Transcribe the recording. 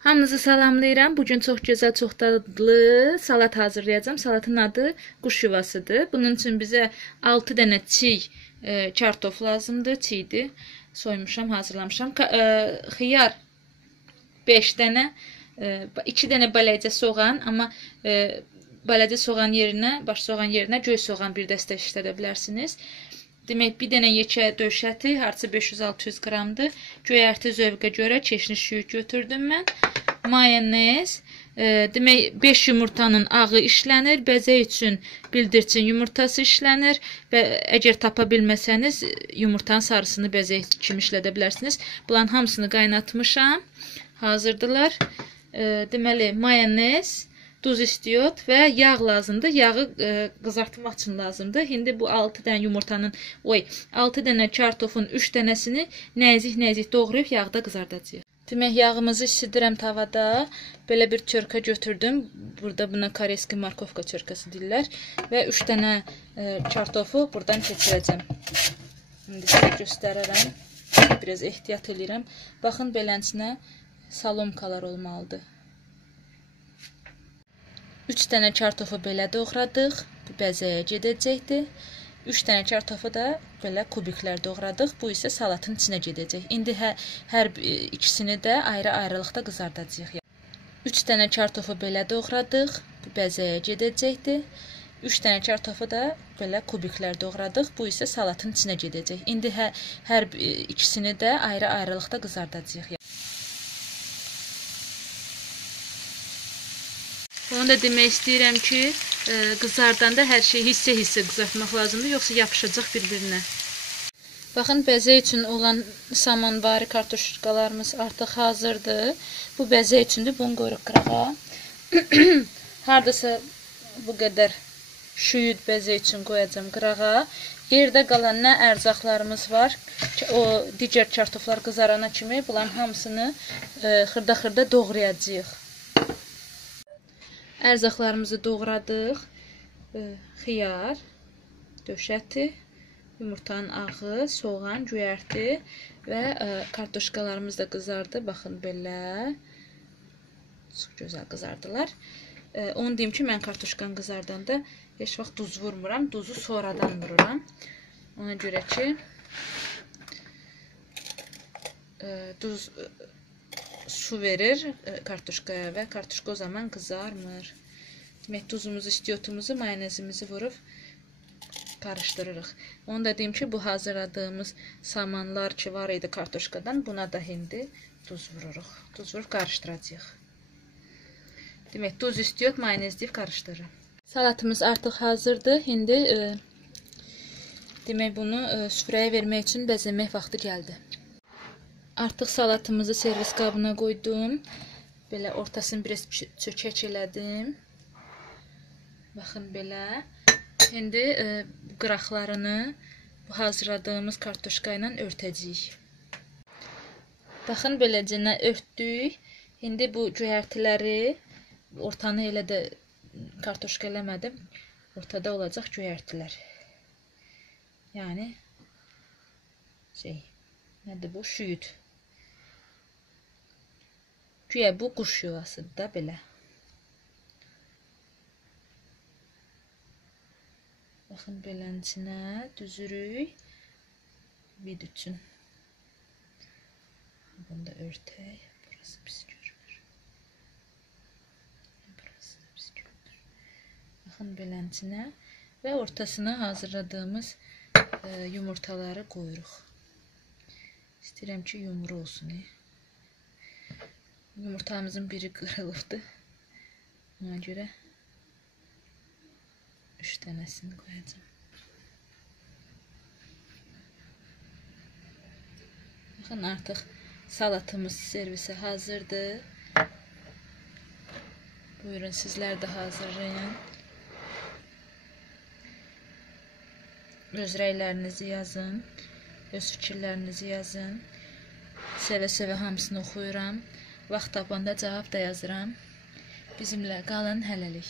Hamınızı salamlayıram. Bugün çox gözəl, çox dadlı salat hazırlayacağım. Salatın adı quş yuvasıdır. Bunun üçün bizə 6 dənə çiy kartof lazımdır. Çiydir. Soymuşam, hazırlamışam. Xiyar 5 dənə, 2 dənə baləcə soğan, amma baləcə soğan yerinə, baş soğan yerinə göy soğan bir dəstə işlədə bilərsiniz. Demək, bir dənə yekə döş əti, harca 500-600 qramdır. Göyərti zövqə görə keşniş şüyük götürdüm mən. Mayonez, demək 5 yumurtanın ağı işlənir. Bəzək üçün bildirçin yumurtası işlənir. Və əgər tapa bilməsəniz, yumurtanın sarısını bəzək kimi işlədə bilərsiniz. Bunların hamısını qaynatmışam. Hazırdılar. Deməli, mayonez, duz istiyot və yağ lazımdır. Yağı qızartmaq üçün lazımdır. İndi bu 6 dənə yumurtanın, 6 dənə kartofun 3 dənəsini nəzik-nəzik doğrayıb yağda qızardacağıq. Demək, yağımızı isidirəm tavada. Belə bir çörkə götürdüm. Burada buna koreyski markovka çörkəsi deyirlər. Və 3 dənə kartofu buradan keçirəcəm. İndi sizə göstərərəm. Biraz ehtiyat edirəm. Baxın, belənçinə salomkalar olmalıdır. 3 dənə kartofu belə doğradıq. Bu bəzəyə gedəcəkdir. 3 dənə kartofu da belə kubiklər doğradıq. Bu isə salatın içinə gedəcək. İndi hər ikisini də ayrı-ayrılıqda qızardacağıq. 3 dənə kartofu belə doğradıq. Bu bəzəyə gedəcəkdir. 3 dənə kartofu da belə kubiklər doğradıq. Bu isə salatın içinə gedəcək. İndi hər ikisini də ayrı-ayrılıqda qızardacağıq. Onu da demək istəyirəm ki, qızardanda hər şeyi hissə-hissə qızartmaq lazımdır, yoxsa yapışacaq bir-birinə. Baxın, bəzək üçün olan samanvari kartuşkalarımız artıq hazırdır. Bu bəzək üçündür, bunu qoyuruq qırağa. Hardasa bu qədər şüyüd bəzək üçün qoyacam qırağa. Yerdə qalan nə ərzaqlarımız var, o digər kartoflar qızarana kimi bunların hamısını xırda-xırda doğrayacağıq. Ərzaqlarımızı doğradıq. Xiyar, döş əti, yumurtanın ağı, soğan, göyərti və kartuşkalarımız da qızardı. Baxın, belə. Çox gözəl qızardılar. Onu deyim ki, mən kartuşkanı qızardanda heç vaxt duz vurmuram. Duzu sonradan vururam. Ona görə ki, duz su verir kartuşkaya və kartuşka o zaman qızarmır. Demək, duzumuzu, istiyotumuzu, mayonezimizi vurub qarışdırırıq. Onu da deyim ki, bu hazırladığımız samanlar ki var idi kartuşkadan, buna da indi duz vururuq. Duz vurub qarışdıracağıq. Demək, duz, istiyot, mayonez deyib qarışdırırıq. Salatımız artıq hazırdır. İndi demək, bunu süfrəyə vermək üçün bəzəmək vaxtı gəldi. Artıq salatımızı servis qabına qoydum. Belə ortasını biraz çökək elədim. Baxın, belə. İndi qıraqlarını bu hazırladığımız kartuşka ilə örtəcəyik. Baxın, beləcə örtdük. İndi bu göyərtiləri, ortanı elə də kartuşka eləmədim. Ortada olacaq göyərtilər. Yəni, nədir bu? Şüyüd. Güya bu quş yuvasıdır da belə. Baxın, belənçinə düzürük. Vid üçün. Bunu da örtək. Burası pis görünür. Burası da pis görünür. Baxın, belənçinə və ortasına hazırladığımız yumurtaları qoyuruq. İstəyirəm ki, yumru olsun. Yumurtamızın biri qırılıbdır. Ona görə 3 dənəsini qoyacam. Baxın, artıq salatımız servisə hazırdır. Buyurun, sizlər də hazırlayın. Öz rəylərinizi yazın. Öz fikirlərinizi yazın. Sevə-sevə hamısını oxuyuram. Vaxt tapanda cavab da yazıram. Bizimlə qalın, hələlik.